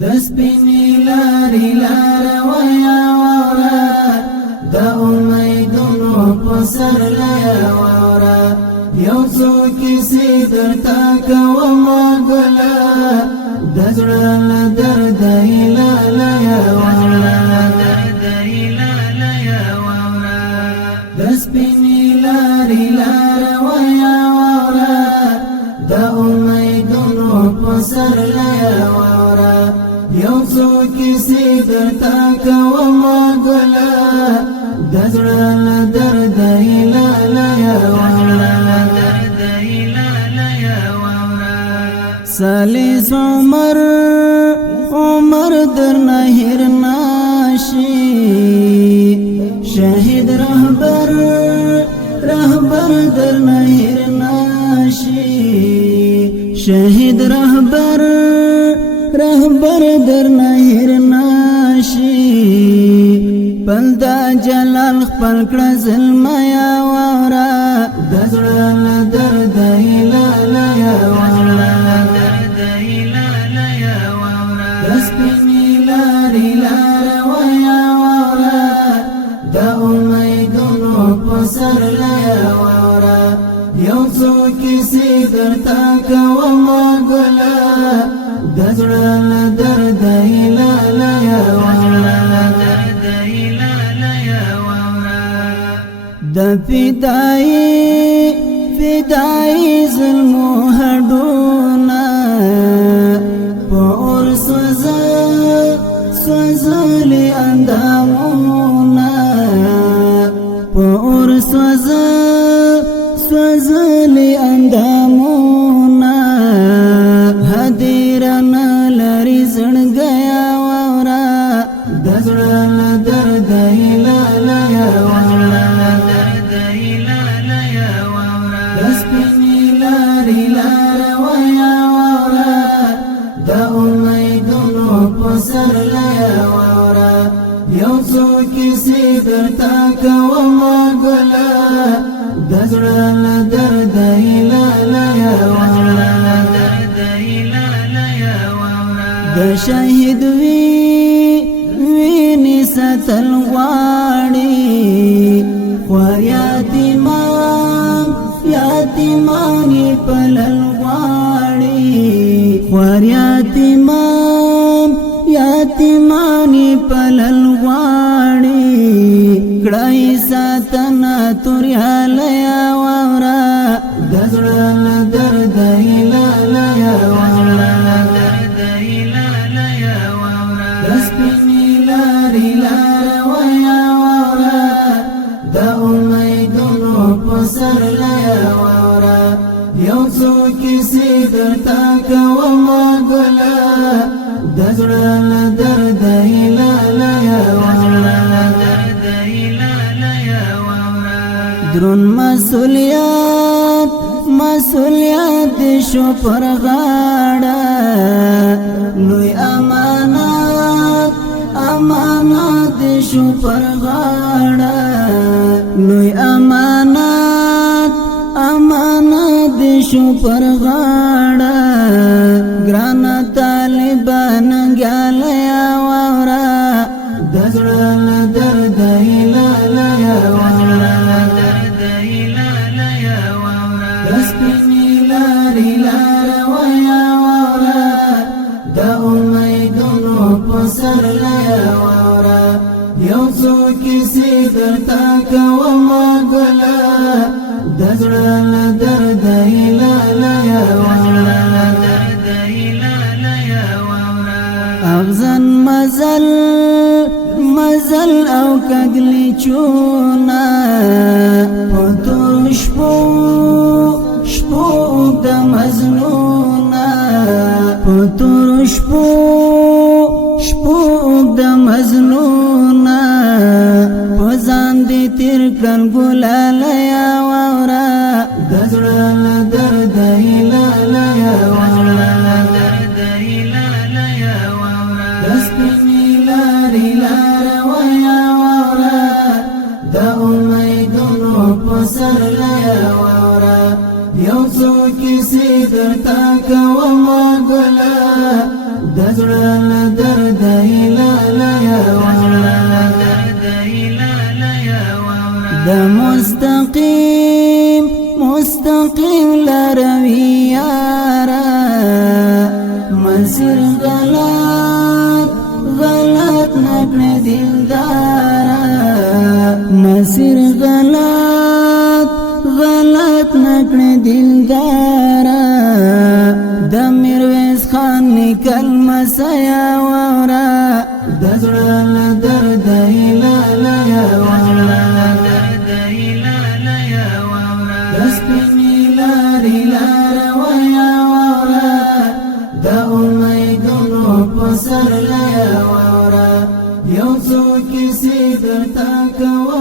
دسپینی لاری ویا وورا دا امیدونو پسر لیا وورا یو څو کیسې درته کوم ګلا د زړه له درده لیا وورا دسپینی لاری ویا وورا دا امیدونو پسر لیا وورا یو څو کیسې درته کوم ګلا د زړه له درده لیا وورا سالیس عمر درنه هیر ناشي شهید رهبر درنه هیر ناشي شهید رهبر درنه هیر ناشي پل دا جلال خپل کړه زلمیا وورا د زړه له درده لیا وورا دسپینی لاری ویا وورا د امیدونو پسر لیا وورا یو څو کیسې درته کوم ګلا د زړه له درده لیا وورا د فدای ظلمو هډونا په اور سوزلی اندامونا په اور سوزلی اندامونا هدیرن لري زړګیا وورا د زړه له درده لیا وورا دسپینی لاری ویا وورا د امیدونو پسر لیا وورا یو څو کیسې درته کوم ګلا د زړه له درده لیا وورا د شهید ویني ستل غواړي خور یتیمانی پلل غواړي خور یتیمانی پلل غواړي کړای ساتنه توریا لیا وورا د زړه له درده لیا وورا دسپینی لاری ویا وورا د امیدونو پسر لیا وورا یو څو کیسې درته کوم ګلا د زړه له درده لیا وورا درون مسؤلیت شو پر غاړه لوی امانت شو پر غاړه لوی امانت شو پر غاړه ګران طالبان ګالیا وورا د زړه له درده لیا وورا دسپینی لاری ویا وورا د امیدونو پسر لیا وورا یو څو کیسې درته کوم ګلا د زړه له درده لیا وورا اغزن مزل او کګلی چونا پتور شپو د مزنونا پتور شپو د مزنونا پزان دې تیر کړل ګلا لیا وورا د زړه له درده لیا وورا دسپینی لاری ویا وورا د امیدونو پسر لیا وورا یو څو کیسې درته کوم ګلا د زړه لیا واورا دا مستقیم لروي یارا مسیر غلط نکنے دلدارا مسیر غلط نکنے دلدارا دا میرویس خان نکل مسیا واورا دا زړه درد لیا واورا سپینې لارې لارویه واوره د امیدونو په سر لیا واوره یو څو کیسې درته کوم